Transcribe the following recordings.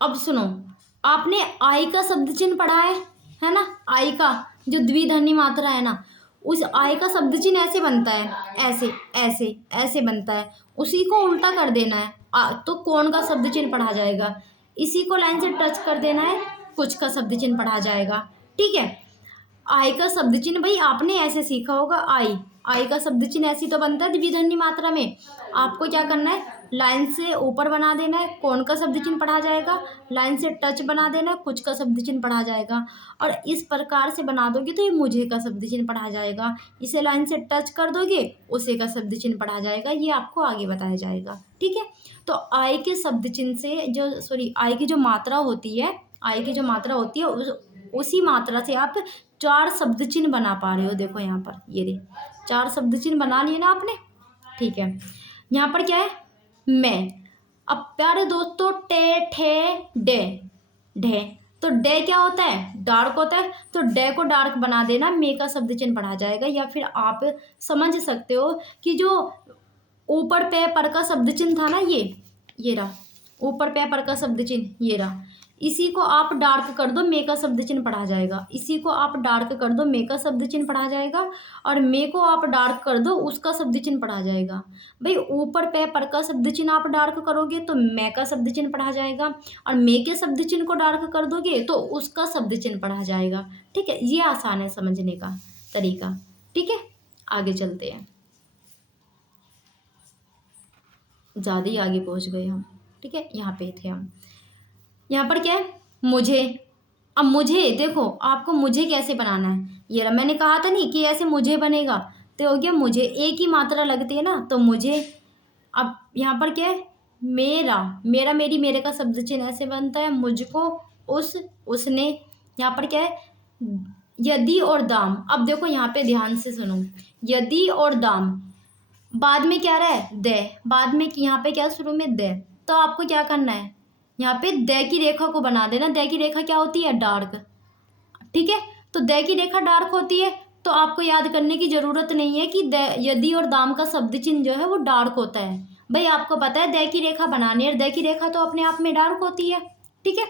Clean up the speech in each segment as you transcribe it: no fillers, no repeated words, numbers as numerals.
अब सुनो, आपने आई का शब्द चिन्ह पढ़ा है ना। आई का जो द्विध्वनि मात्रा है ना, उस आई का शब्द चिन्ह ऐसे बनता है, ऐसे ऐसे ऐसे बनता है। उसी को उल्टा कर देना है, तो कौन का शब्द चिन्ह पढ़ा जाएगा। इसी को लाइन से टच कर देना है, कुछ का शब्द चिन्ह पढ़ा जाएगा। ठीक है। आई का शब्द चिन्ह भाई आपने ऐसे सीखा होगा, आई का शब्द चिन्ह ऐसी तो बनता है द्विध्वनि मात्रा में। आपको क्या करना है, लाइन से ऊपर बना देना है, कौन का शब्द चिन्ह पढ़ा जाएगा, लाइन से टच बना देना है, कुछ का शब्द चिन्ह पढ़ा जाएगा। और इस प्रकार से बना दोगे तो ये मुझे का शब्द चिन्ह पढ़ा जाएगा। इसे लाइन से टच कर दोगे, उसे का शब्द चिन्ह पढ़ा जाएगा। ये आपको आगे बताया जाएगा। ठीक है। तो आई के शब्द चिन्ह से जो आई की जो मात्रा होती है, आई की जो मात्रा होती है उसी मात्रा से आप 4 शब्द चिन्ह बना पा रहे हो। देखो यहाँ पर ये रे 4 शब्द चिन्ह बना लिए ना आपने। ठीक है। यहाँ पर क्या है, मैं। अब प्यारे दोस्तों, टे ठे डे, ढे, तो डे क्या होता है, डार्क होता है। तो डे को डार्क बना देना, मे का शब्द चिन्ह पढ़ा जाएगा। या फिर आप समझ सकते हो कि जो ऊपर पे पर का शब्द चिन्ह था ना, ये रहा ऊपर पे पर का शब्द चिन्ह, ये रहा। इसी को आप डार्क कर दो, मे का शब्द चिन्ह पढ़ा जाएगा। इसी को आप डार्क कर दो, मे का शब्द चिन्ह पढ़ा जाएगा। और मे को आप डार्क कर दो, उसका शब्द चिन्ह पढ़ा जाएगा। भाई ऊपर पे पर का शब्द चिन्ह आप डार्क करोगे तो मे का शब्द चिन्ह पढ़ा जाएगा, और मे के शब्द चिन्ह को डार्क कर दोगे तो उसका शब्द चिन्ह पढ़ा जाएगा। ठीक है। ये आसान है समझने का तरीका। ठीक है, आगे चलते हैं, ज़्यादा ही आगे पहुंच गए हम। ठीक है, यहाँ पे थे हम। यहाँ पर क्या है, मुझे। अब मुझे देखो, आपको मुझे कैसे बनाना है, ये रहा। मैंने कहा था नहीं कि ऐसे मुझे बनेगा, तो हो गया मुझे। एक ही मात्रा लगती है ना, तो मुझे। अब यहाँ पर क्या है, मेरा, मेरा मेरी मेरे का शब्द चिन्ह ऐसे बनता है, मुझको, उस, उसने। यहाँ पर क्या है, यदि और दाम। अब देखो यहाँ पे ध्यान से सुनो, यदि और दाम, बाद में क्या रहा है, दे। बाद में यहाँ पे क्या, शुरू में दे। तो आपको क्या करना है, यहाँ पे दे की रेखा को बना देना। दे की रेखा क्या होती है, डार्क। ठीक है। तो दे की रेखा डार्क होती है, तो आपको याद करने की जरूरत नहीं है कि दे, यदि और दाम का शब्द चिन्ह जो है वो डार्क होता है। भाई आपको पता है दे की रेखा बनानी है, दे की रेखा तो अपने आप में डार्क होती है। ठीक है।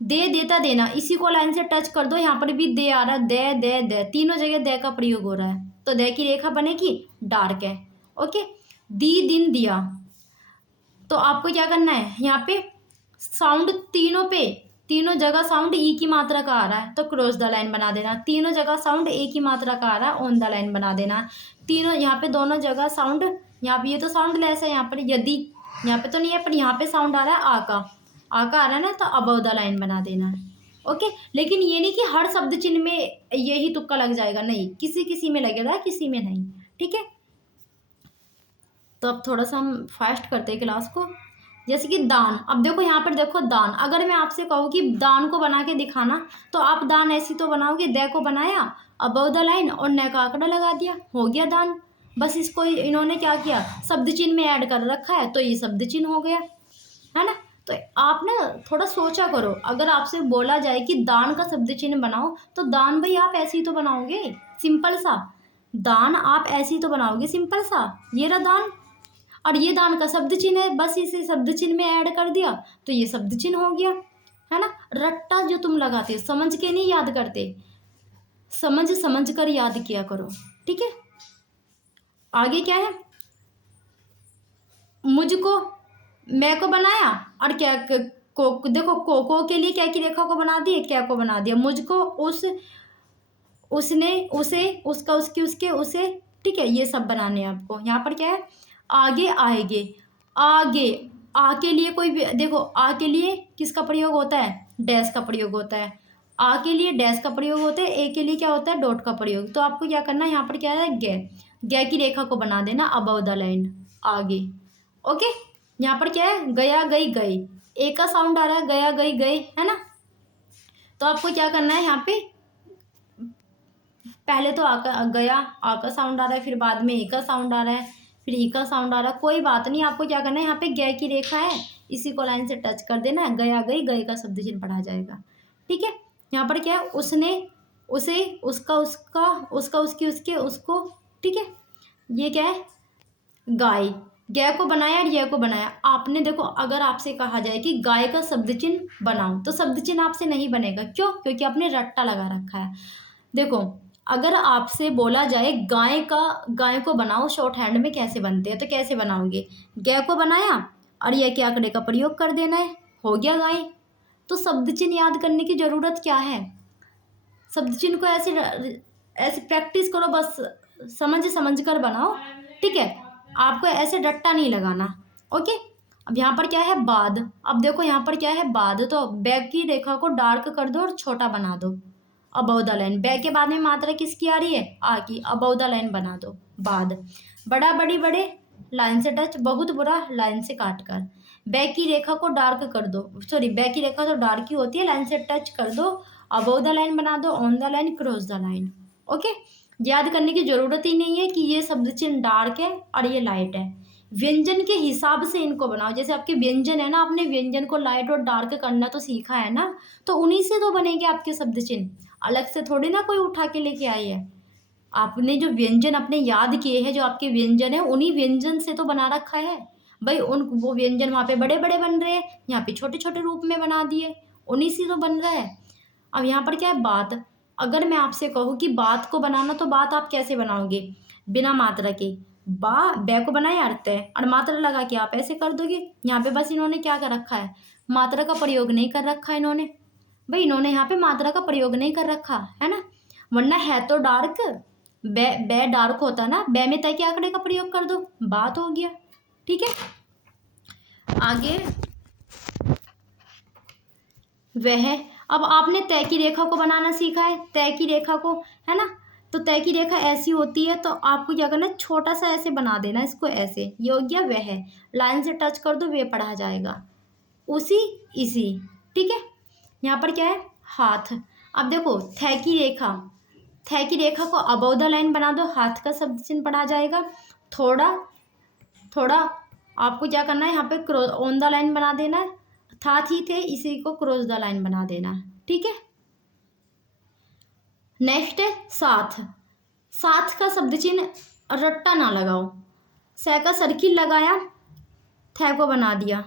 दे, देता, देना, इसी को लाइन से टच कर दो। यहाँ पर भी दे आ रहा है, दे दे दे, तीनों जगह दे का प्रयोग हो रहा है, तो दे की रेखा बनेगी, डार्क है। ओके। दी, दिन, दिया। तो आपको क्या करना है, यहाँ पे साउंड तीनों पे, तीनों जगह साउंड ई की मात्रा का आ रहा है, तो क्रॉस द लाइन बना देना। तीनों जगह साउंड ए की मात्रा का आ रहा है, ऑन द लाइन बना देना। तीनों यहाँ पे, दोनों जगह साउंड, यहाँ पे ये तो साउंड लेस है, यहाँ पर यदि, यहाँ पे तो नहीं है, पर यहाँ पे साउंड आ रहा है आ का, आ का आ रहा है ना, तो अबव द लाइन बना देना। ओके। लेकिन ये नहीं कि हर शब्द चिन्ह में यही तुक्का लग जाएगा, नहीं, किसी किसी में लगेगा, किसी में नहीं। ठीक है। तो अब थोड़ा सा हम फास्ट करते हैं क्लास को। जैसे कि दान। अब देखो यहाँ पर देखो, दान, अगर मैं आपसे कहूँ कि दान को बना के दिखाना, तो आप दान ऐसी तो बनाओगे, दे को बनाया, अबव द लाइन और न का आंकड़ा लगा दिया, हो गया दान। बस इसको इन्होंने क्या किया, शब्द चिन्ह में ऐड कर रखा है, तो ये शब्द चिन्ह हो गया, है ना। तो आप ना थोड़ा सोचा करो, अगर आपसे बोला जाए कि दान का शब्द चिन्ह बनाओ, तो दान भाई आप ऐसे ही तो बनाओगे, सिंपल सा। दान आप ऐसे ही तो बनाओगे, सिंपल सा। ये रहा दान, और ये दान का शब्द चिन्ह है, बस इसे शब्द चिन्ह में ऐड कर दिया, तो ये शब्द चिन्ह हो गया, है ना। रट्टा जो तुम लगाते हो, समझ के नहीं याद करते, समझ समझ कर याद किया करो। ठीक है। आगे क्या है, मुझको, मैं को बनाया, और क्या को, देखो को के लिए क्या की रेखा को बना दिए, क्या को बना दिया, मुझको, उस, उसने, उसे, उसका, उसकी, उसके, उसे। ठीक है। ये सब बनाने हैं आपको। यहाँ पर क्या है, आगे, आएंगे, आगे, आ के लिए कोई भी देखो, आ के लिए किसका प्रयोग होता है, डैश का प्रयोग होता है। आ के लिए डैश का प्रयोग होता है, ए के लिए क्या होता है, डॉट का प्रयोग। तो आपको क्या करना है, यहाँ पर क्या है, गे, गे की रेखा को बना देना, अबव द लाइन, आगे। ओके। यहाँ पर क्या है, गया, गई, गए, ए का साउंड आ रहा है, गया, गई, गए, है ना। तो आपको क्या करना है, यहाँ पे पहले तो आ गया, आ का साउंड आ रहा है, फिर बाद में ए का साउंड आ रहा है, फिर ई का साउंड आ रहा है, कोई बात नहीं। आपको क्या करना है, यहाँ पे गए की रेखा है, इसी को लाइन से टच कर देना है, गया, गई, गए का शब्द चिन्ह पढ़ा जाएगा। ठीक है। यहाँ पर क्या है, उसने, उसे, उसका, उसका, उसका, उसकी, उसके, उसको। ठीक है। ये क्या है, गाय, ग को बनाया और ये को बनाया। आपने देखो, अगर आपसे कहा जाए कि गाय का शब्द चिन्ह बनाओ तो शब्द चिन्ह आपसे नहीं बनेगा। क्यों? क्योंकि आपने रट्टा लगा रखा है। देखो, अगर आपसे बोला जाए गाय को बनाओ शॉर्ट हैंड में कैसे बनते हैं, तो कैसे बनाओगे? ग को बनाया और ये के आंकड़े का प्रयोग कर देना है, हो गया गाय। तो शब्द चिन्ह याद करने की जरूरत क्या है? शब्द चिन्ह को ऐसे ऐसे प्रैक्टिस करो, बस समझ समझ कर बनाओ, ठीक है? आपको ऐसे रट्टा नहीं लगाना। ओके। अब यहाँ पर क्या है? बाद। अब देखो यहाँ पर क्या है? बाद। तो बैक की रेखा को डार्क कर दो और छोटा बना दो। Above the line. बैक के बाद में मात्रा किसकी आ रही है? आ की। अबव द लाइन बना दो। बाद। बड़ा बड़ी बड़े लाइन से टच, बहुत बुरा लाइन से काट कर। बैक की रेखा को डार्क कर दो, सॉरी बैक की रेखा तो डार्क ही होती है, लाइन से टच कर दो। अबव द लाइन बना दो, on the line, cross the line. Okay. याद करने की जरूरत ही नहीं है कि ये शब्द चिन्ह डार्क है और ये लाइट है। व्यंजन के हिसाब से इनको बनाओ। जैसे आपके व्यंजन है ना, आपने व्यंजन को लाइट और डार्क करना तो सीखा है ना, तो उन्हीं से तो बनेंगे आपके शब्द चिन्ह। अलग से थोड़ी ना कोई उठा के लेके आई है। आपने जो व्यंजन अपने याद किए हैं, जो आपके व्यंजन है, उन्हीं व्यंजन से तो बना रखा है भाई। वो व्यंजन वहाँ पे बड़े बड़े बन रहे हैं, यहाँ पे छोटे छोटे रूप में बना दिए, उन्हीं से तो बन रहा है। अब यहाँ पर क्या है? बात। अगर मैं आपसे कहूँ कि बात को बनाना, तो बात आप कैसे बनाओगे? बिना मात्रा के। बै को बनाया अर्थ है और मात्रा लगा के आप ऐसे कर दोगे। यहाँ पे बस इन्होंने क्या कर रखा है? मात्रा का प्रयोग नहीं कर रखा है इन्होंने। भाई इन्होंने यहाँ पे मात्रा का प्रयोग नहीं कर रखा है ना, वरना है तो डार्क। बै डार्क होता ना, बै में तय के आंकड़े का प्रयोग कर दो, बात हो गया। ठीक है। आगे वह। अब आपने तय की रेखा को बनाना सीखा है, तय की रेखा को, है ना? तो तय की रेखा ऐसी होती है, तो आपको क्या करना है? छोटा सा ऐसे बना देना इसको, ऐसे। ये हो गया वह। लाइन से टच कर दो, वे पढ़ा जाएगा। उसी, इसी। ठीक है। यहाँ पर क्या है? हाथ। अब देखो, थ की रेखा, थ की रेखा को अबव द लाइन बना दो, हाथ का शब्द चिन्ह पढ़ा जाएगा। थोड़ा थोड़ा आपको क्या करना है? यहाँ पे क्रॉस ऑन द लाइन बना देना है। था थी थे, इसी को क्रॉस द लाइन बना देना है। ठीक है। नेक्स्ट है साथ। साथ का शब्द चिन्ह रट्टा ना लगाओ। स का सर्किल लगाया, थ को बना दिया,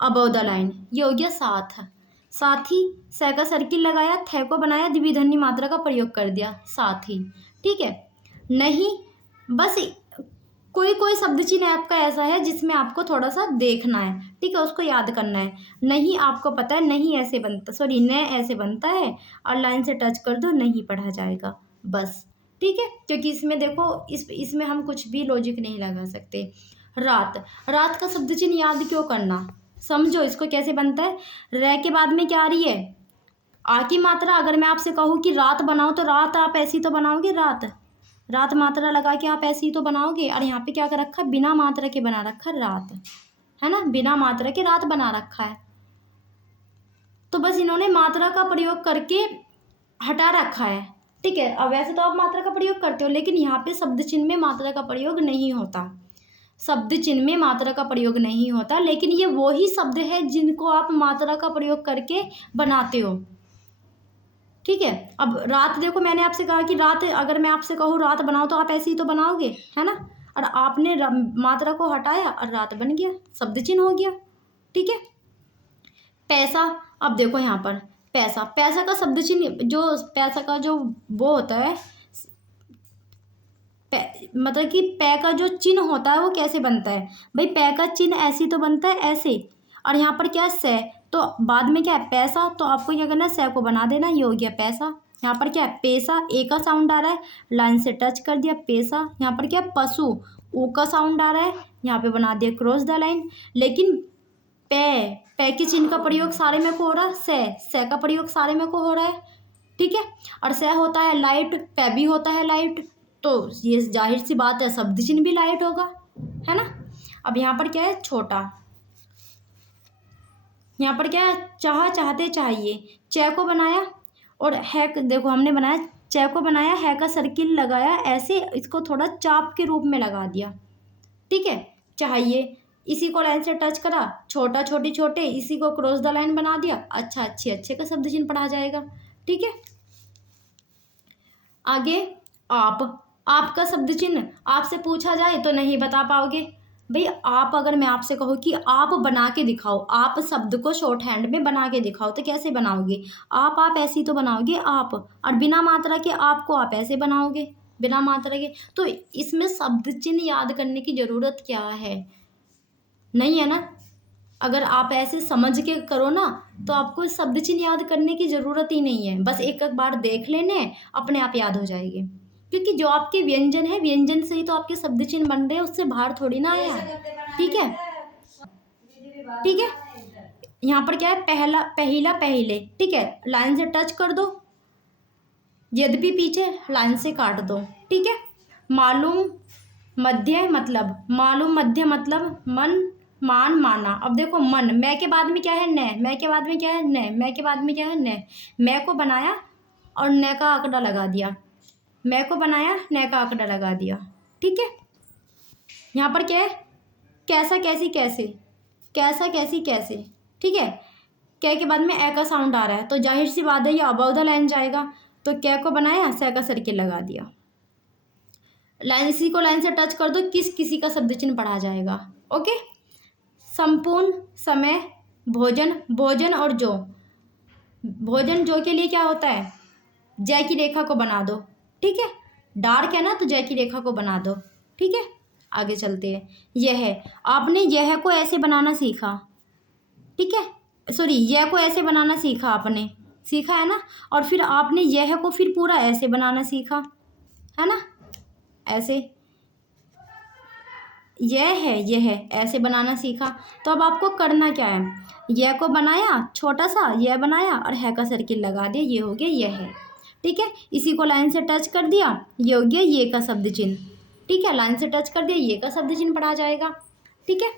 अबव द लाइन, ये हो गया साथ। साथी। स का सर्किल लगाया, थ को बनाया, द्विधन्य मात्रा का प्रयोग कर दिया, साथी। ठीक है। नहीं, बस कोई कोई शब्द चिन्ह आपका ऐसा है जिसमें आपको थोड़ा सा देखना है, ठीक है, उसको याद करना है। नहीं आपको पता है, नहीं ऐसे बनता, सॉरी न ऐसे बनता है और लाइन से टच कर दो, नहीं पढ़ा जाएगा, बस। ठीक है। क्योंकि इसमें देखो, इसमें हम कुछ भी लॉजिक नहीं लगा सकते। रात। रात का शब्द चिन्ह याद क्यों करना? समझो इसको कैसे बनता है। र के बाद में क्या आ रही है? आ की मात्रा। अगर मैं आपसे कहूँ कि रात बनाओ, तो रात आप ऐसी तो बनाओगे, रात। रात मात्रा लगा के आप ऐसे ही तो बनाओगे। और यहाँ पे क्या कर रखा है? बिना मात्रा के बना रखा है रात, है ना? बिना मात्रा के रात बना रखा है। तो बस इन्होंने मात्रा का प्रयोग करके हटा रखा है। ठीक है। अब वैसे तो आप मात्रा का प्रयोग करते हो, लेकिन यहाँ पे शब्द चिन्ह में मात्रा का प्रयोग नहीं होता। शब्द चिन्ह में मात्रा का प्रयोग नहीं होता, लेकिन ये वो ही शब्द है जिनको आप मात्रा का प्रयोग करके बनाते हो। ठीक है। अब रात देखो, मैंने आपसे कहा कि रात, अगर मैं आपसे कहूँ रात बनाओ, तो आप ऐसे ही तो बनाओगे, है ना? और आपने मात्रा को हटाया और रात बन गया, शब्द चिन्ह हो गया। ठीक है। पैसा। अब देखो यहाँ पर पैसा, पैसा का शब्द चिन्ह, जो पैसा का जो वो होता है, मतलब कि पै का जो चिन्ह होता है वो कैसे बनता है? भाई पै का चिन्ह ऐसे तो बनता है, ऐसे। और यहाँ पर क्या है? से। तो बाद में क्या है? पैसा। तो आपको क्या करना है? से को बना देना, ये हो गया पैसा। यहाँ पर क्या है? पैसा, ए का साउंड आ रहा है, लाइन से टच कर दिया, पैसा। यहाँ पर क्या है? पशु, ऊ का साउंड आ रहा है, यहाँ पे बना दिया क्रॉस द लाइन। लेकिन पै के चिन्ह का प्रयोग सारे में को हो रहा है, से का प्रयोग सारे में को हो रहा है। ठीक है। और से होता है लाइट, पै भी होता है लाइट, तो ये जाहिर सी बात है शब्द चिन्ह भी लाइट होगा, है ना? अब यहाँ पर क्या है? छोटा। यहाँ पर क्या है? चाह, चाहते, चाहिए। च को बनाया और है, देखो हमने बनाया, च को बनाया, है का सर्किल लगाया, ऐसे इसको थोड़ा चाप के रूप में लगा दिया। ठीक है। चाहिए, इसी को लाइन से टच करा, छोटा छोटे छोटे, इसी को क्रॉस द लाइन बना दिया, अच्छा अच्छे अच्छे का शब्द चिन्ह पढ़ा जाएगा। ठीक है। आगे आप। आपका शब्द चिन्ह आपसे पूछा जाए तो नहीं बता पाओगे। भाई आप, अगर मैं आपसे कहूँ कि आप बना के दिखाओ, आप शब्द को शॉर्ट हैंड में बना के दिखाओ, तो कैसे बनाओगे? आप ऐसे ही तो बनाओगे आप, और बिना मात्रा के आप को आप ऐसे बनाओगे, बिना मात्रा के। तो इसमें शब्द चिन्ह याद करने की ज़रूरत क्या है? नहीं है ना। अगर आप ऐसे समझ के करो ना, तो आपको शब्द चिन्ह याद करने की ज़रूरत ही नहीं है, बस एक एक बार देख लेने, अपने आप याद हो जाएंगे। क्योंकि जो आपके व्यंजन है, व्यंजन से ही तो आपके शब्द चिन्ह बन रहे हैं, उससे बाहर थोड़ी ना आया। ठीक है, ठीक है। यहाँ पर क्या है? पहला, पहला, पहले। ठीक है, लाइन से टच कर दो, यद्यपि पीछे लाइन से काट दो। ठीक है। मालूम, मध्य मतलब, मालूम, मध्य मतलब मन, मान, माना। अब देखो मन, मैं के बाद में क्या है? न। मैं के बाद में क्या है? न। मैं के बाद में क्या है? न। मैं को बनाया और न का आंकड़ा लगा दिया, मैं को बनाया, न का आंकड़ा लगा दिया। ठीक है। यहाँ पर क्या है? कैसा, कैसी, कैसे, कैसा, कैसी, कैसे। ठीक है। कै के बाद में ए का साउंड आ रहा है, तो जाहिर सी बात है ये अबव द लाइन जाएगा, तो कै को बनाया, से का सर्किल लगा दिया। लाइन, इसी को लाइन से टच कर दो, किस किसी का शब्द चिन्ह पढ़ा जाएगा। ओके। संपूर्ण, समय, भोजन, भोजन और जो, भोजन जो के लिए क्या होता है? जय की रेखा को बना दो। ठीक है। डार्क है ना, तो जय की रेखा को बना दो। ठीक है। आगे चलते हैं। यह, आपने यह को ऐसे बनाना सीखा। ठीक है, सॉरी, यह को ऐसे बनाना सीखा, आपने सीखा है ना। और फिर आपने यह को फिर पूरा ऐसे बनाना सीखा, है ना, ऐसे। यह है, यह ऐसे बनाना सीखा। तो अब आपको करना क्या है? यह को बनाया छोटा सा, यह बनाया और है का सर्किल लगा दिया, ये हो गया यह है। ठीक है। इसी को लाइन से टच कर दिया, ये हो गया ये का शब्द चिन्ह। ठीक है, लाइन से टच कर दिया, ये का शब्द चिन्ह पढ़ा जाएगा। ठीक है।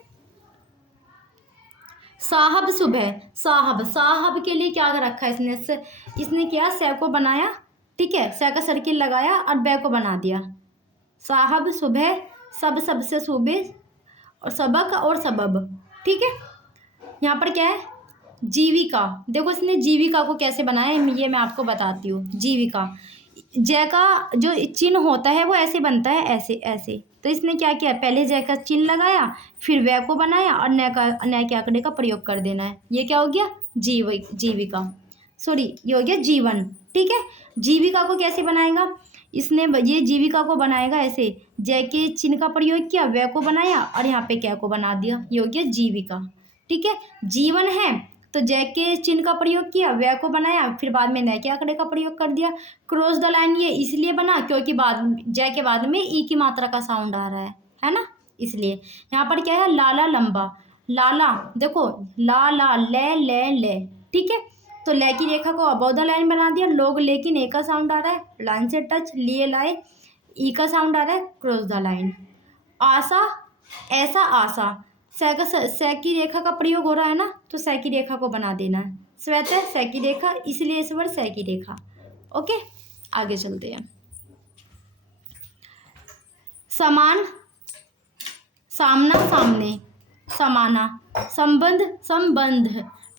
साहब, सुबह, साहब, साहब के लिए क्या रखा है इसने? इसने क्या? से को बनाया। ठीक है, से का सर्किल लगाया और बै को बना दिया। साहब, सुबह, सब, सबसे सुबह, और सबक और सबब। ठीक है। यहाँ पर क्या है? जीविका। देखो इसने जीविका को कैसे बनाया है, ये मैं आपको बताती हूँ। जीविका, जय का जो चिन्ह होता है वो ऐसे बनता है, ऐसे ऐसे। तो इसने क्या किया? पहले जय का चिन्ह लगाया, फिर वै को बनाया और न के आंकड़े का प्रयोग कर देना है। ये क्या हो गया? जीविका, सॉरी, ये हो गया जीवन। ठीक है। जीविका को कैसे बनाएगा? इसने ये जीविका को बनाएगा ऐसे, जय के चिन्ह का प्रयोग किया, वै को बनाया और यहाँ पे क्या को बना दिया, ये हो गया जीविका। ठीक है। जीवन है, तो जय के चिन्ह का प्रयोग किया, वै को बनाया, फिर बाद में न के आंकड़े का प्रयोग कर दिया। क्रॉस द लाइन ये इसलिए बना क्योंकि बाद जय के बाद में ई की मात्रा का साउंड आ रहा है ना, इसलिए। यहाँ पर क्या है? लाला, लंबा, लाला, देखो ला ला, ले। ठीक है। तो ले की रेखा को अबव द लाइन बना दिया, लोग, लेकिन ए का साउंड आ रहा है, लाइन से टच, लिए, लाए, ई का साउंड आ रहा है, क्रॉस द लाइन। आशा, ऐसा, आशा, से की रेखा का प्रयोग हो रहा है ना, तो से की रेखा को बना देना है। श्वेत है, से की रेखा, इसलिए इस बार से की रेखा। ओके, आगे चलते हैं। समान, सामना, सामने, समाना, संबंध, संबंध।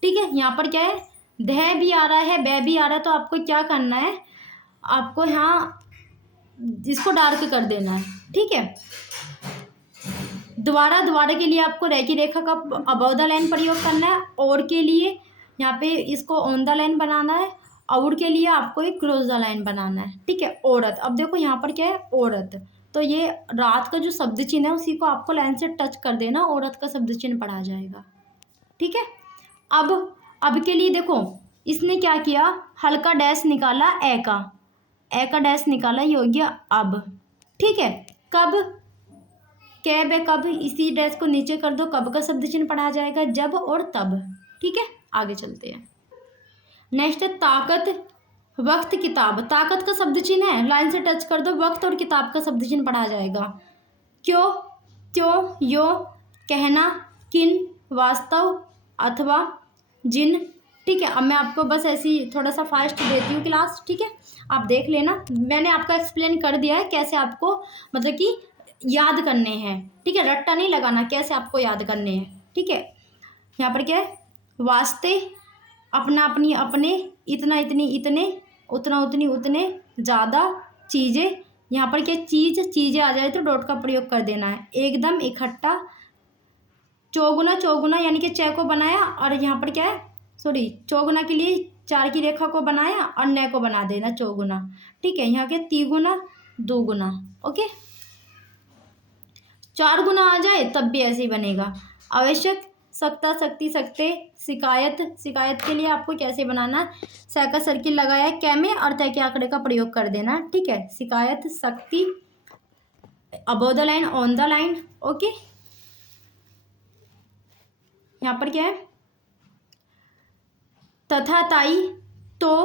ठीक है। यहाँ पर क्या है? ध भी आ रहा है, बै भी आ रहा है, तो आपको क्या करना है? आपको यहाँ इसको डार्क कर देना है। ठीक है। दोबारा के लिए आपको रे की रेखा का अबव द लाइन प्रयोग करना है, और के लिए यहाँ पे इसको ऑन द लाइन बनाना है, और के लिए आपको एक क्रॉस द लाइन बनाना है। ठीक है। औरत, अब देखो यहाँ पर क्या है? औरत, तो ये रात का जो शब्द चिन्ह है उसी को आपको लाइन से टच कर देना, औरत का शब्द चिन्ह पढ़ा जाएगा। ठीक है। अब के लिए देखो, इसने क्या किया? हल्का डैश निकाला, ए का डैश निकाला, ये हो गया अब। ठीक है। कब, कैब है, कब, इसी डैश को नीचे कर दो, कब का शब्द चिन्ह पढ़ा जाएगा, जब और तब। ठीक है। आगे चलते हैं। नेक्स्ट है ताकत, वक्त, किताब। ताकत का शब्द चिन्ह है, लाइन से टच कर दो, वक्त और किताब का शब्द चिन्ह पढ़ा जाएगा। क्यों, त्यों, यो, कहना, किन, वास्तव, अथवा, जिन। ठीक है। अब मैं आपको बस ऐसी थोड़ा सा फास्ट देती हूँ क्लास। ठीक है, आप देख लेना, मैंने आपको एक्सप्लेन कर दिया है कैसे आपको मतलब कि याद करने हैं। ठीक है, रट्टा नहीं लगाना, कैसे आपको याद करने हैं। ठीक है। यहाँ पर क्या है? वास्ते, अपना, अपनी, अपने, इतना, इतनी, इतने, उतना, उतनी, उतने, ज़्यादा, चीज़ें। यहाँ पर क्या? चीज़ें आ जाए तो डॉट का प्रयोग कर देना है। एकदम, इकट्ठा, चौगुना चौगुना यानी कि च को बनाया और यहाँ पर क्या है, सॉरी, चौगुना के लिए 4 की रेखा को बनाया और न को बना देना चौगुना। ठीक है, यहाँ के तिगुना दोगुना। ओके, 4 गुना आ जाए तब भी ऐसे ही बनेगा। आवश्यक, सकता, सकती, सकते, शिकायत, शिकायत के लिए आपको कैसे बनाना, स का सर्किल लगाया कै में और तय के आंकड़े का प्रयोग कर देना। ठीक है, शिकायत, शक्ति, above the line, on the line. Okay, यहाँ पर क्या है, तथा, ताई, तो,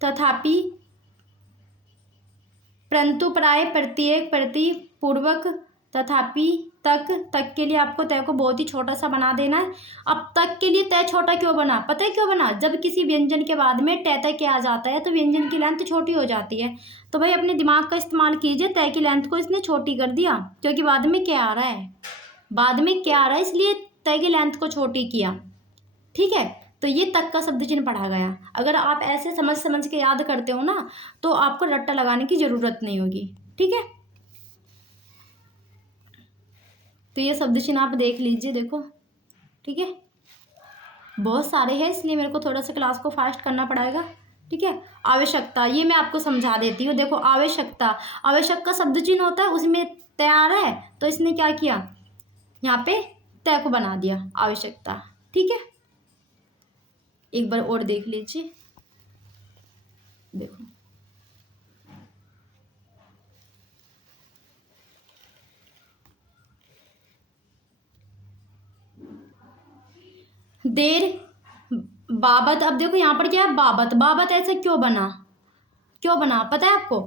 तथापि, परंतु, प्राय, प्रत्येक, प्रति, पूर्वक, तथापि, तक, तक के लिए आपको तय को बहुत ही छोटा सा बना देना है। अब तक के लिए तय छोटा क्यों बना, पता है क्यों बना, जब किसी व्यंजन के बाद में तय तय के आ जाता है तो व्यंजन की लेंथ छोटी हो जाती है। तो भाई अपने दिमाग का इस्तेमाल कीजिए, तय की लेंथ को इसने छोटी कर दिया क्योंकि बाद में क्या आ रहा है, बाद में क्या आ रहा है, इसलिए तय की लेंथ को छोटी किया। ठीक है, तो ये तक का शब्द चिन्ह पढ़ा गया। अगर आप ऐसे समझ समझ के याद करते हो ना तो आपको रट्टा लगाने की ज़रूरत नहीं होगी। ठीक है, तो ये शब्द चिन्ह आप देख लीजिए, देखो। ठीक है, बहुत सारे हैं इसलिए मेरे को थोड़ा सा क्लास को फास्ट करना पड़ेगा। ठीक है, आवश्यकता, ये मैं आपको समझा देती हूँ। देखो, आवश्यकता, आवश्यक का शब्द चिन्ह होता है, उसमें तैयार है तो इसने क्या किया, यहाँ पे तय को बना दिया, आवश्यकता। ठीक है, एक बार और देख लीजिए, देखो, देर, बाबत। अब देखो यहाँ पर क्या है, बाबत, बाबत ऐसे क्यों बना, क्यों बना पता है आपको,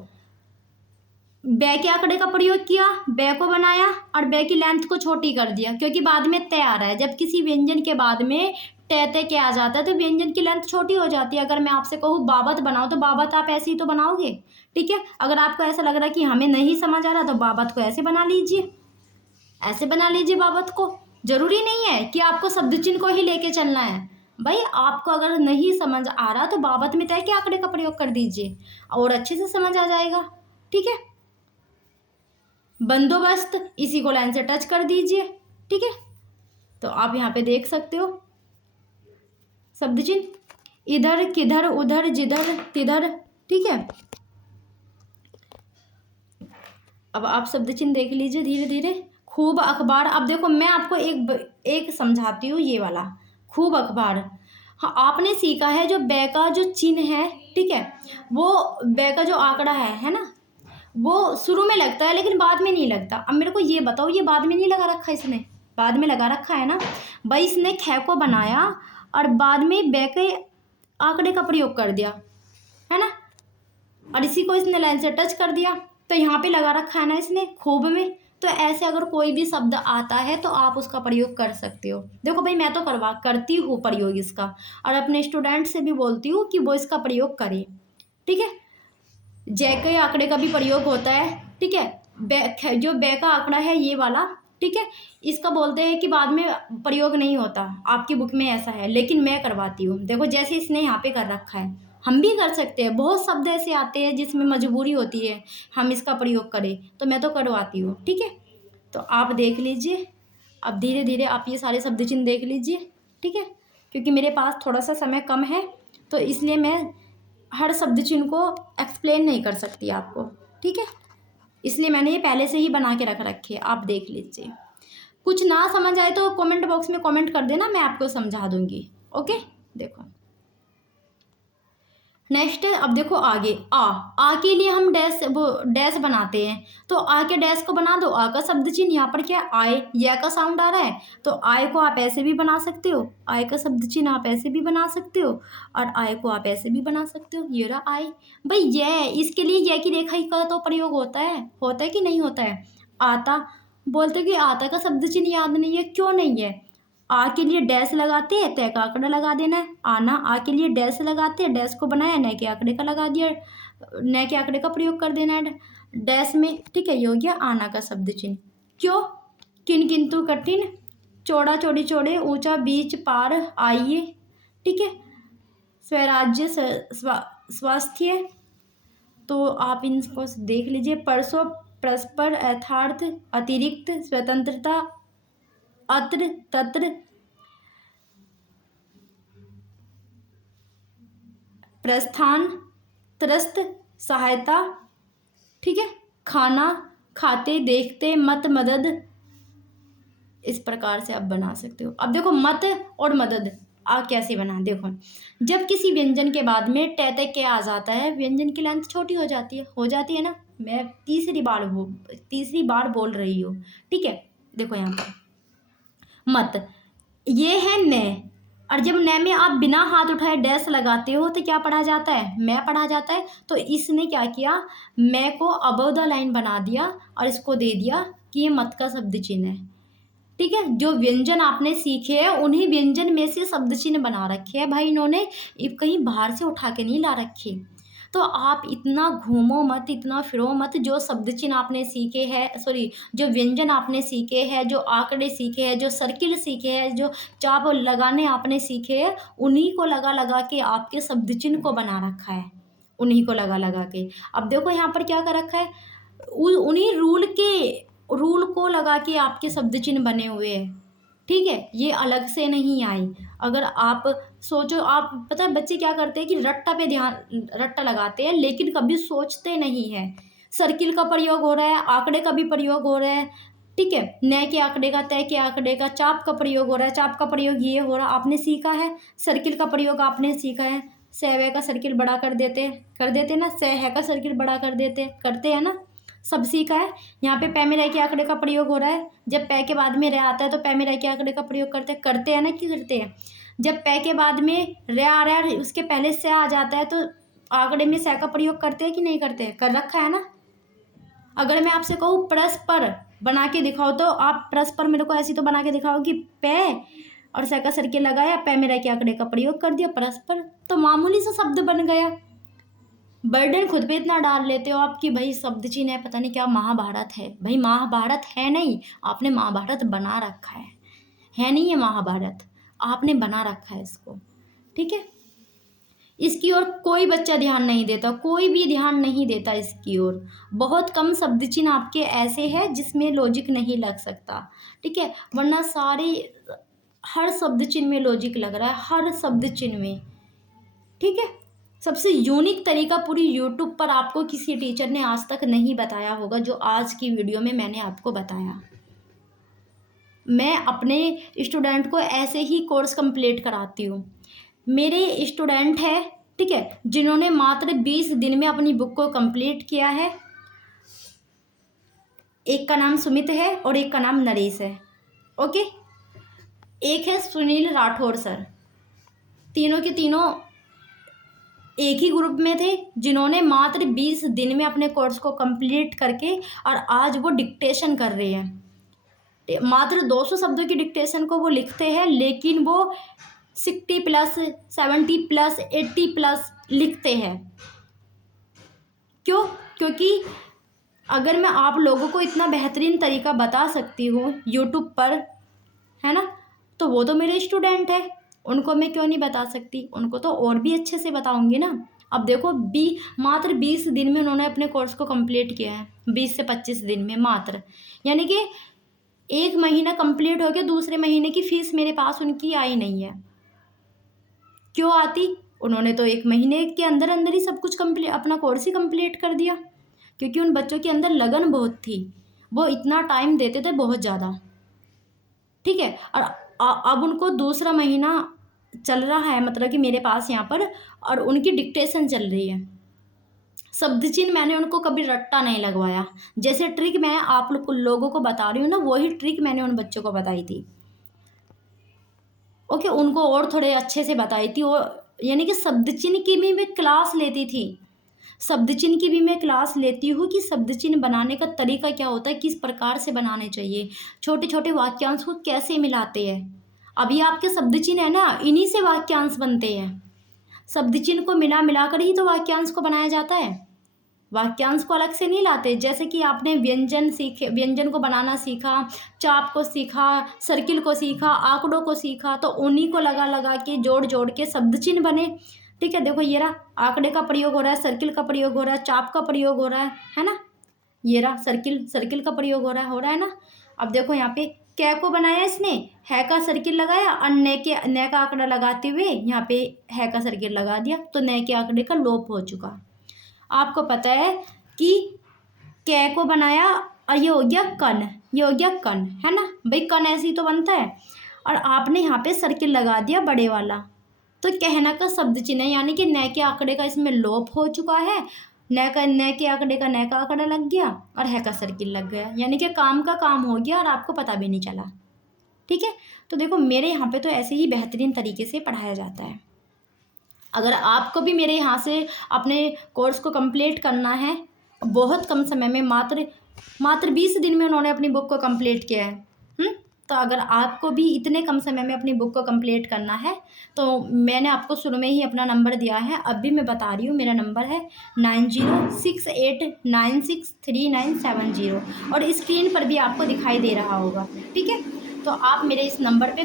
बै के आंकड़े का प्रयोग किया, बै को बनाया और बै की लेंथ को छोटी कर दिया क्योंकि बाद में तय आ रहा है। जब किसी व्यंजन के बाद में तय तय के आ जाता है तो व्यंजन की लेंथ छोटी हो जाती है। अगर मैं आपसे कहूँ बाबत बनाओ तो बाबत आप ऐसे ही तो बनाओगे। ठीक है, अगर आपको ऐसा लग रहा है कि हमें नहीं समझ आ रहा तो बाबत को ऐसे बना लीजिए, ऐसे बना लीजिए बाबत को। जरूरी नहीं है कि आपको शब्द चिन्ह को ही लेके चलना है भाई, आपको अगर नहीं समझ आ रहा तो बाबत में तय के आंकड़े का प्रयोग कर दीजिए और अच्छे से समझ आ जाएगा। ठीक है, बंदोबस्त, इसी को लाइन से टच कर दीजिए। ठीक है, तो आप यहाँ पे देख सकते हो शब्द चिन्ह, इधर, किधर, उधर, जिधर, तिधर। ठीक है, अब आप शब्द चिन्ह देख लीजिए धीरे धीरे। खूब अखबार, अब देखो मैं आपको एक समझाती हूँ, ये वाला खूब अखबार। हाँ, आपने सीखा है जो बै का जो चिन्ह है, ठीक है, वो बै का जो आंकड़ा है ना, वो शुरू में लगता है लेकिन बाद में नहीं लगता। अब मेरे को ये बताओ, ये बाद में नहीं लगा रखा, इसने बाद में लगा रखा है ना भाई, इसने ख को बनाया और बाद में बै के आंकड़े का प्रयोग कर दिया है ना, और इसी को इसने लाइन से टच कर दिया तो यहाँ पे लगा रखा है ना इसने खूब में। तो ऐसे अगर कोई भी शब्द आता है तो आप उसका प्रयोग कर सकते हो। देखो भाई, मैं तो करती हूँ प्रयोग इसका और अपने स्टूडेंट से भी बोलती हूँ कि वो इसका प्रयोग करें। ठीक है, जय के आंकड़े का भी प्रयोग होता है। ठीक है, जो बै का आंकड़ा है ये वाला, ठीक है, इसका बोलते हैं कि बाद में प्रयोग नहीं होता, आपकी बुक में ऐसा है, लेकिन मैं करवाती हूँ। देखो जैसे इसने यहाँ पे कर रखा है, हम भी कर सकते हैं। बहुत शब्द ऐसे आते हैं जिसमें मजबूरी होती है हम इसका प्रयोग करें, तो मैं तो करवाती हूँ। ठीक है, तो आप देख लीजिए, अब धीरे धीरे आप ये सारे शब्द चिन्ह देख लीजिए। ठीक है, क्योंकि मेरे पास थोड़ा सा समय कम है तो इसलिए मैं हर शब्द चिन्ह को एक्सप्लेन नहीं कर सकती आपको। ठीक है, इसलिए मैंने ये पहले से ही बना के रख रखे हैं, आप देख लीजिए। कुछ ना समझ आए तो कमेंट बॉक्स में कमेंट कर देना, मैं आपको समझा दूंगी। ओके, देखो नेक्स्ट है, अब देखो आगे आ के लिए हम डैश, वो डैश बनाते हैं, तो आ के डैश को बना दो। आ का शब्द चिन्ह यहाँ पर क्या, आए, या का साउंड आ रहा है तो आय को आप ऐसे भी बना सकते हो, आय का शब्द चिन्ह आप ऐसे भी बना सकते हो और आय को आप ऐसे भी बना सकते हो। ये रहा आय भाई, ये इसके लिए ये की रेखा का तो प्रयोग होता है कि नहीं होता है। आता, बोलते कि आता का शब्द चिन्ह याद नहीं है, क्यों नहीं है, आ के लिए डैश लगाते हैं, तय का आंकड़ा लगा देना है। आना, आ के लिए डैश लगाते हैं, डैश को बनाया, न के आंकड़े का लगा दिया, न के आंकड़े का प्रयोग कर देना है डैश में। ठीक है, ये हो गया आना का शब्द चिन्ह। क्यों, किन किंतु कठिन, चौड़ा चौड़ी चौड़े, ऊंचा बीच पार, आइए। ठीक है, स्वराज्य, स्वास्थ्य, तो आप इनको देख लीजिए। परसों, परस्पर, यथार्थ, अतिरिक्त, स्वतंत्रता, अत्र तत्र प्रस्थान त्रस्त सहायता, ठीक है, खाना खाते देखते मत मदद, इस प्रकार से आप बना सकते हो। अब देखो मत और मदद आप कैसे बना, देखो जब किसी व्यंजन के बाद में टैते के आ जाता है, व्यंजन की लेंथ छोटी हो जाती है ना। मैं तीसरी बार बोल रही हूँ, ठीक है। देखो यहाँ पर मत, ये है न, और जब न में आप बिना हाथ उठाए डैश लगाते हो तो क्या पढ़ा जाता है, मैं पढ़ा जाता है। तो इसने क्या किया, मैं को अबव द लाइन बना दिया और इसको दे दिया कि ये मत का शब्द चिन्ह है, ठीक है। जो व्यंजन आपने सीखे हैं उन्हीं व्यंजन में से शब्द चिन्ह बना रखे हैं भाई, इन्होंने कहीं बाहर से उठा के नहीं ला रखे। तो आप इतना घूमो मत, इतना फिरो मत। जो शब्द चिन्ह आपने सीखे हैं, सॉरी, जो व्यंजन आपने सीखे हैं, जो आंकड़े सीखे हैं, जो सर्किल सीखे हैं, जो चाप लगाने आपने सीखे हैं, उन्हीं को लगा लगा के आपके शब्द चिन्ह को बना रखा है, उन्हीं को लगा लगा के। अब देखो यहाँ पर क्या कर रखा है, उन्हीं रूल को लगा के आपके शब्द चिन्ह बने हुए हैं, ठीक है। ये अलग से नहीं आई। अगर आप सोचो, आप पता है बच्चे क्या करते हैं कि रट्टा लगाते हैं लेकिन कभी सोचते नहीं है। सर्किल का प्रयोग हो रहा है, आंकड़े का भी प्रयोग हो रहा है, ठीक है। न के आंकड़े का, तय के आंकड़े का, चाप का प्रयोग हो रहा है, चाप का प्रयोग ये हो रहा आपने सीखा है। सर्किल का प्रयोग आपने सीखा है, सह का सर्किल बड़ा कर देते ना, सह का सर्किल बड़ा करते हैं ना, सब सीखा है। यहाँ पे पै में रह के आंकड़े का प्रयोग हो रहा है, जब पै के बाद में रह आता है तो पै में रह के आंकड़े का प्रयोग करते हैं ना, क्यों करते हैं। जब पै के बाद में रह आ रहा है, उसके पहले से आ जाता है, तो आंकड़े में सह का प्रयोग करते हैं कि नहीं करते हैं, कर रखा है ना। अगर मैं आपसे कहूँ परस्पर बना के दिखाओ, तो आप परस्पर मेरे को ऐसी तो बना के दिखाओ कि पै और सह का सर्किल लगाया, पै में रह के आंकड़े का प्रयोग कर दिया, परस्पर, तो मामूली सा शब्द बन गया। बर्डन खुद पे इतना डाल लेते हो आप कि भाई शब्द चिन्ह है, पता नहीं क्या महाभारत है। भाई महाभारत है नहीं, आपने महाभारत बना रखा है नहीं ये महाभारत, आपने बना रखा है इसको, ठीक है। इसकी ओर कोई बच्चा ध्यान नहीं देता, कोई भी ध्यान नहीं देता इसकी ओर। बहुत कम शब्द चिन्ह आपके ऐसे हैं जिसमें लॉजिक नहीं लग सकता, ठीक है, वरना सारे हर शब्द चिन्ह में लॉजिक लग रहा है, हर शब्द चिन्ह में, ठीक है। सबसे यूनिक तरीका पूरी यूट्यूब पर आपको किसी टीचर ने आज तक नहीं बताया होगा, जो आज की वीडियो में मैंने आपको बताया। मैं अपने स्टूडेंट को ऐसे ही कोर्स कंप्लीट कराती हूँ। मेरे स्टूडेंट है, ठीक है, जिन्होंने मात्र 20 दिन में अपनी बुक को कंप्लीट किया है। एक का नाम सुमित है और एक का नाम नरेश है, ओके। एक है सुनील राठौर सर, तीनों के तीनों एक ही ग्रुप में थे, जिन्होंने मात्र 20 दिन में अपने कोर्स को कंप्लीट करके और आज वो डिक्टेशन कर रहे हैं। मात्र 200 शब्दों की डिक्टेशन को वो लिखते हैं, लेकिन वो 60+, 70+, 80+ लिखते हैं। क्यों? क्योंकि अगर मैं आप लोगों को इतना बेहतरीन तरीका बता सकती हूँ यूट्यूब पर, है ना, तो वो तो मेरे स्टूडेंट है, उनको मैं क्यों नहीं बता सकती, उनको तो और भी अच्छे से बताऊंगी ना। अब देखो मात्र 20 दिन में उन्होंने अपने कोर्स को कंप्लीट किया है, 20 से 25 दिन में मात्र, यानी कि 1 महीना कंप्लीट हो गया, दूसरे महीने की फीस मेरे पास उनकी आई नहीं है। क्यों आती, उन्होंने तो 1 महीने के अंदर अंदर ही सब कुछ कंप्लीट, अपना कोर्स ही कंप्लीट कर दिया, क्योंकि उन बच्चों के अंदर लगन बहुत थी, वो इतना टाइम देते थे बहुत ज़्यादा, ठीक है। और अब उनको दूसरा महीना चल रहा है, मतलब कि मेरे पास यहाँ पर, और उनकी डिक्टेशन चल रही है। शब्द चिन्ह मैंने उनको कभी रट्टा नहीं लगवाया, जैसे ट्रिक मैं आप लोगों को बता रही हूँ ना, वही ट्रिक मैंने उन बच्चों को बताई थी, ओके। उनको और थोड़े अच्छे से बताई थी, और यानी कि शब्द चिन्ह की भी मैं क्लास लेती थी, शब्द चिन्ह की भी मैं क्लास लेती हूँ कि शब्द चिन्ह बनाने का तरीका क्या होता है, किस प्रकार से बनाने चाहिए, छोटे छोटे वाक्यांश को कैसे मिलाते हैं। अभी आपके शब्द चिन्ह है ना, इन्हीं से वाक्यांश बनते हैं, शब्द चिन्ह को मिला मिलाकर ही तो वाक्यांश को बनाया जाता है, वाक्यांश को अलग से नहीं लाते। जैसे कि आपने व्यंजन को बनाना सीखा, चाप को सीखा, सर्किल को सीखा, आंकड़ों को सीखा, तो उन्हीं को लगा लगा के जोड़ जोड़ के शब्द चिन्ह बने, ठीक है। देखो ये रहा, आंकड़े का प्रयोग हो रहा है, सर्किल का प्रयोग हो रहा है, चाप का प्रयोग हो रहा है ना, ये रहा सर्किल का प्रयोग हो रहा है ना। अब देखो यहाँ पे कै को बनाया इसने, है का सर्किल लगाया और न का आंकड़ा लगाते हुए यहाँ पे है का सर्किल लगा दिया, तो न के आंकड़े का लोप हो चुका। आपको पता है कि कै को बनाया और ये हो गया कन, ये हो गया कन, है ना भाई, कन ऐसे ही तो बनता है। और आपने यहाँ पे सर्किल लगा दिया बड़े वाला, तो कहना का शब्द चिन्ह है, यानी कि न के आंकड़े का इसमें लोप हो चुका है, न के आंकड़े का न का आंकड़ा लग गया और है का सर्किल लग गया, यानी कि काम का काम हो गया और आपको पता भी नहीं चला। ठीक है, तो देखो मेरे यहाँ पे तो ऐसे ही बेहतरीन तरीके से पढ़ाया जाता है। अगर आपको भी मेरे यहाँ से अपने कोर्स को कंप्लीट करना है, बहुत कम समय में, मात्र 20 दिन में उन्होंने अपनी बुक को कंप्लीट किया है। तो अगर आपको भी इतने कम समय में अपनी बुक को कंप्लीट करना है, तो मैंने आपको शुरू में ही अपना नंबर दिया है, अब भी मैं बता रही हूँ, मेरा नंबर है 9068963970 और स्क्रीन पर भी आपको दिखाई दे रहा होगा। ठीक है, तो आप मेरे इस नंबर पे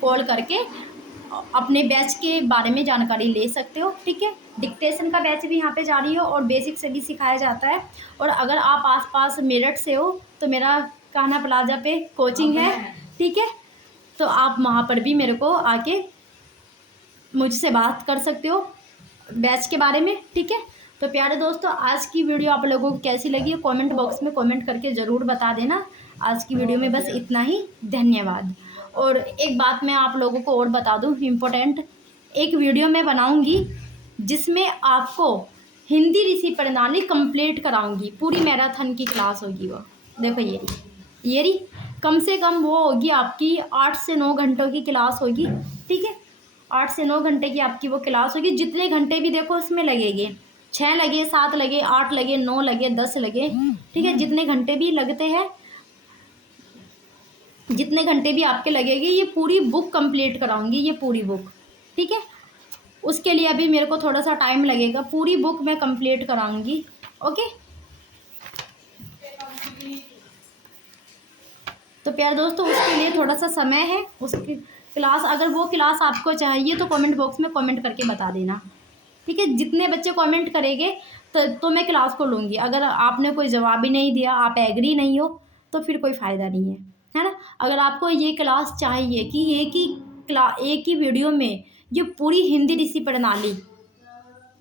कॉल करके अपने बैच के बारे में जानकारी ले सकते हो। ठीक है, डिक्टेशन का बैच भी यहाँ पे जारी हो और बेसिक से भी सिखाया जाता है। और अगर आप आसपास मेरठ से हो तो मेरा कान्हा प्लाजा पे कोचिंग है। ठीक है, तो आप वहाँ पर भी मेरे को आके मुझसे बात कर सकते हो बैच के बारे में। ठीक है, तो प्यारे दोस्तों, आज की वीडियो आप लोगों को कैसी लगी कमेंट बॉक्स में कमेंट करके ज़रूर बता देना। आज की वीडियो में बस इतना ही, धन्यवाद। और एक बात मैं आप लोगों को और बता दूं इम्पोर्टेंट, एक वीडियो मैं बनाऊंगी जिसमें आपको हिंदी ऋषि प्रणाली कंप्लीट कराऊंगी, पूरी मैराथन की क्लास होगी वो। देखो ये रही, कम से कम वो होगी आपकी 8 से 9 घंटों की क्लास होगी। ठीक है, 8 से 9 घंटे की आपकी वो क्लास होगी। जितने घंटे भी देखो उसमें लगेंगे, 6 लगे, 7 लगे, 8 लगे, 9 लगे, 10 लगे। ठीक है, जितने घंटे भी लगते हैं, जितने घंटे भी आपके लगेंगे, ये पूरी बुक कंप्लीट कराऊंगी, ये पूरी बुक। ठीक है, उसके लिए अभी मेरे को थोड़ा सा टाइम लगेगा, पूरी बुक मैं कंप्लीट कराऊंगी। ओके, तो प्यारे दोस्तों, उसके लिए थोड़ा सा समय है, उसकी क्लास, अगर वो क्लास आपको चाहिए तो कमेंट बॉक्स में कमेंट करके बता देना। ठीक है, जितने बच्चे कमेंट करेंगे तो मैं क्लास को लूँगी। अगर आपने कोई जवाब ही नहीं दिया, आप एग्री नहीं हो, तो फिर कोई फ़ायदा नहीं है ना। अगर आपको ये क्लास चाहिए कि एक ही वीडियो में ये पूरी हिंदी ऋषि प्रणाली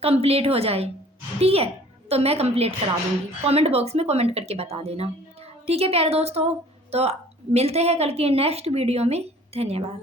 कंप्लीट हो जाए, ठीक है, तो मैं कंप्लीट करा दूँगी। कमेंट बॉक्स में कमेंट करके बता देना। ठीक है प्यारे दोस्तों, तो मिलते हैं कल की नेक्स्ट वीडियो में। धन्यवाद।